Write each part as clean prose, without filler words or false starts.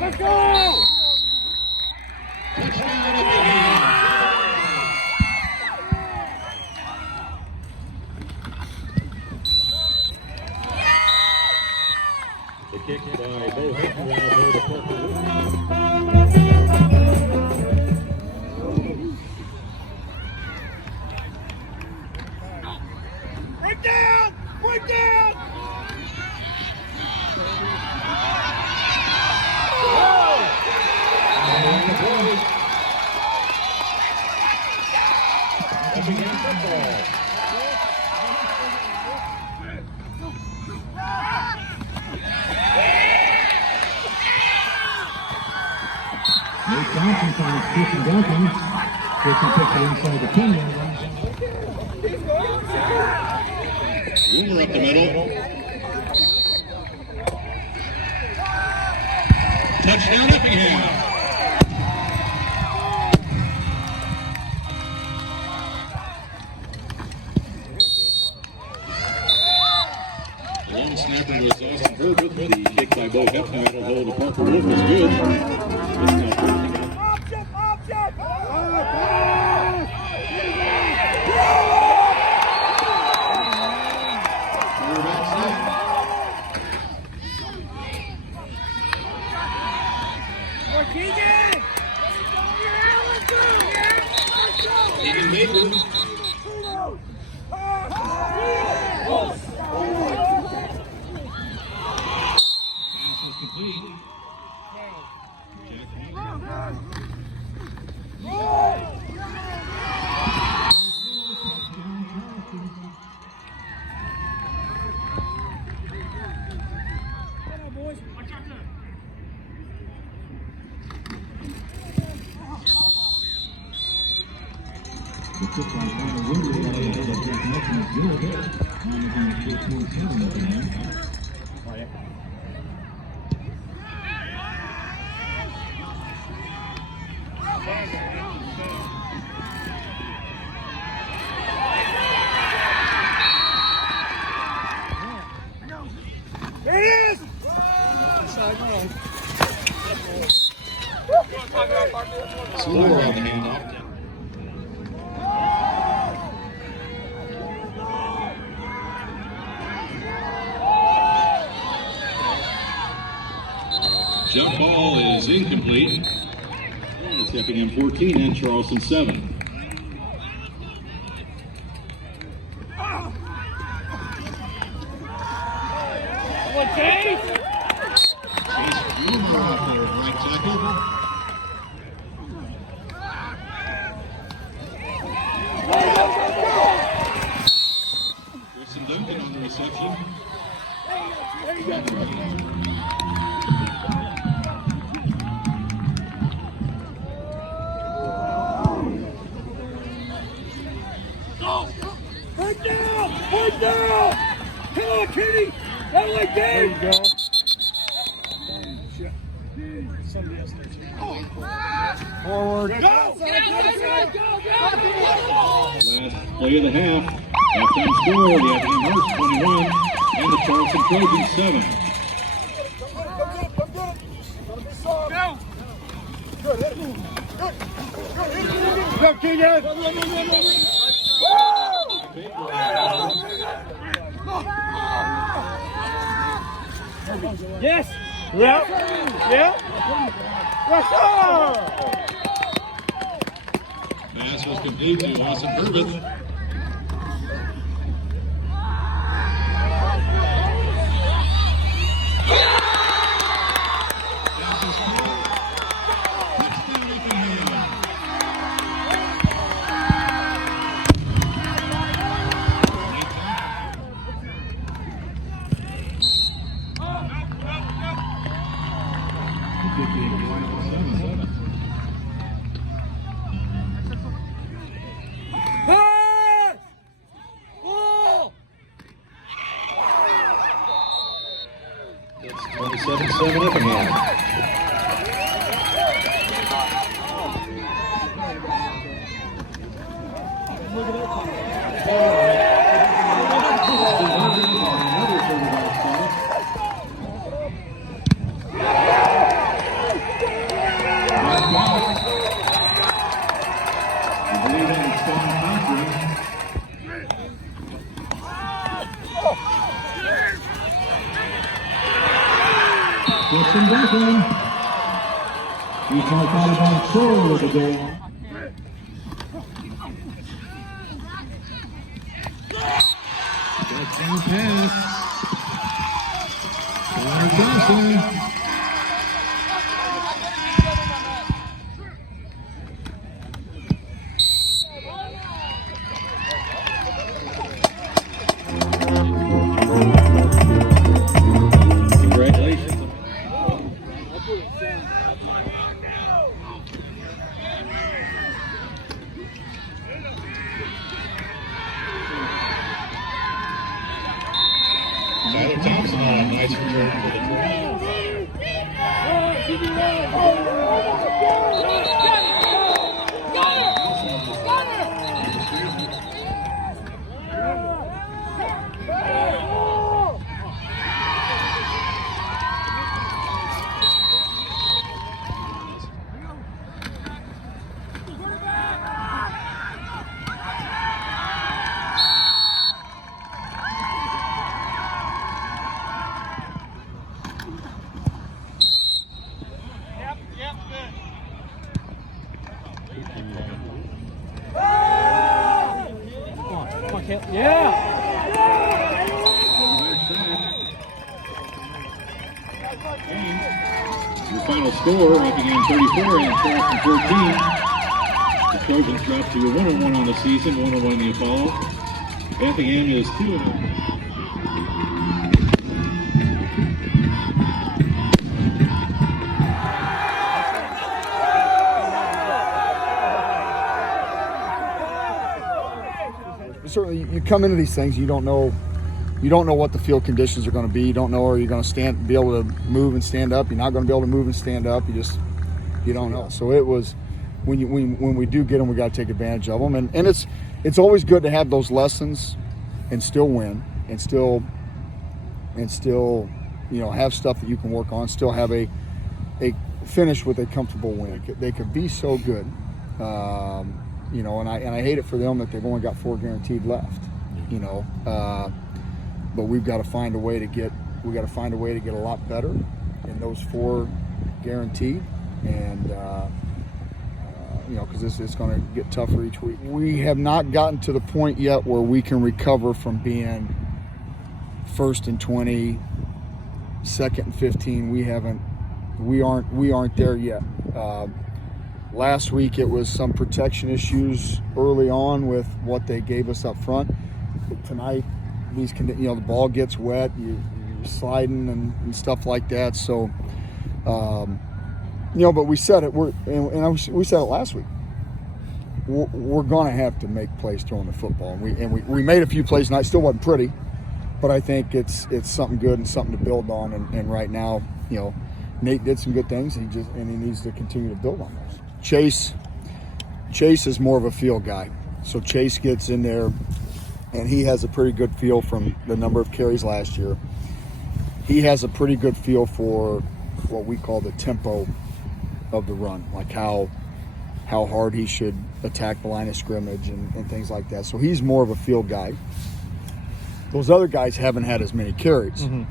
Let's go! Touchdown, Effingham. The kick by Bo Effingham over the Parker. Break down! Break down! Effingham football. Nate Johnson finds Christian Duncan. Christian puts it inside the 10-yard line. Boomer up the middle. Touchdown, Effingham. The long snapper was Austin Herbert. The kick by Bo Effingham will hold the Parker Wolf is good. Keegan Baker. Pass is complete. The kick by Connor Woodley that had a Jack Nelson is good. Time is on 14-7 at the end. There it is! Score on the handoff. Jump ball is incomplete. It's Effingham 14 and Charleston 7. Chase! Chase Boomer out there, right tackle. Christian Duncan on the reception. Break down! Break down! Come on, Kenny! That like that! There you go. Somebody else there. Forward. Go! Go! Last play of the half. Halftime score, the Effingham Hurts 21 and the Charleston Trojans 7. Go, Keegan! Yes! Yeah! Yeah! Yes, sir! Pass was complete to Austin Herbert. Pass! Ball! It's 27-7 Effingham. Justin Duncan. He's marked out about 4 of the game. Touchdown pass. Connor Johnson. Congratulations. Tyler Thompson on a nice return for the Trojans. Your final score, Effingham 34 and Charleston 14. The Trojans dropped to a 1-1 on the season, 1-1 in the Apollo. Effingham is 2-0. Certainly, you come into these things, you don't know what the field conditions are going to be. You don't know, are you going to be able to move and stand up? You're not going to be able to move and stand up. You don't know. So it was when we do get them, we got to take advantage of them, and it's always good to have those lessons and still win and still have stuff that you can work on. Still have a finish with a comfortable win. They could be so good. And I hate it for them that they've only got 4 guaranteed left. But we've got to find a way to get a lot better in those 4 guaranteed, and because it's going to get tougher each week. We have not gotten to the point yet where we can recover from being 1st and 20, 2nd and 15. We aren't there yet. Last week it was some protection issues early on with what they gave us up front. Tonight, the ball gets wet, you're sliding and stuff like that. So, but we said it. We said it last week. We're going to have to make plays throwing the football, and we made a few plays tonight. Still wasn't pretty, but I think it's something good and something to build on. And right now, Nate did some good things. He needs to continue to build on those. Chase is more of a field guy. So Chase gets in there, and he has a pretty good feel from the number of carries last year. He has a pretty good feel for what we call the tempo of the run, like how hard he should attack the line of scrimmage and things like that. So he's more of a field guy. Those other guys haven't had as many carries. Mm-hmm.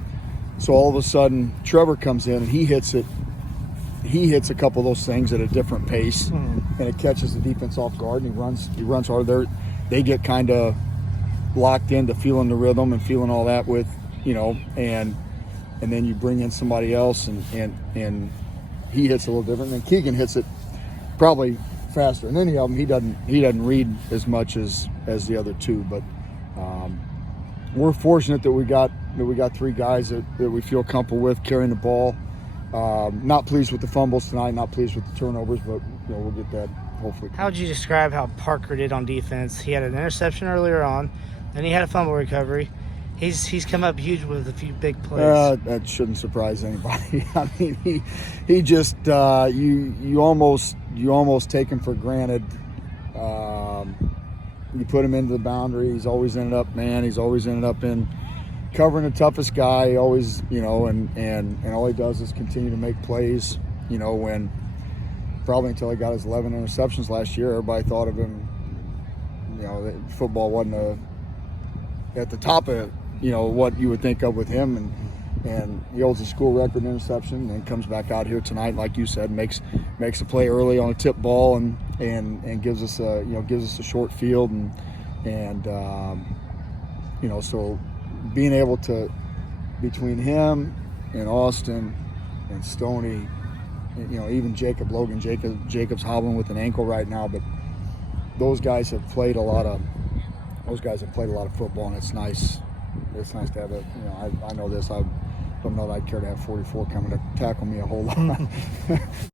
So all of a sudden, Trevor comes in and he hits a couple of those things at a different pace, and it catches the defense off guard, and he runs hard. They get kind of locked into feeling the rhythm and feeling all that with, and then you bring in somebody else and he hits a little different. And then Keegan hits it probably faster than any of them. He doesn't read as much as the other 2, but we're fortunate that we got 3 guys that we feel comfortable with carrying the ball. Not pleased with the fumbles tonight, not pleased with the turnovers, but we'll get that hopefully. How would you describe how Parker did on defense? He had an interception earlier on, then he had a fumble recovery. He's come up huge with a few big plays. That shouldn't surprise anybody. I mean, he just you almost take him for granted. You put him into the boundary, he's always ended up in covering the toughest guy, always, and all he does is continue to make plays, when probably until he got his 11 interceptions last year, everybody thought of him, that football wasn't at the top of, what you would think of with him. And, and he holds a school record interception, and then comes back out here tonight, like you said, makes a play early on a tip ball, and gives us a short field, and so being able to, between him and Austin and Stoney, even Jacob's hobbling with an ankle right now, but those guys have played a lot of football, and it's nice. It's nice to have it. I know this. I don't know that I'd care to have 44 coming to tackle me a whole lot.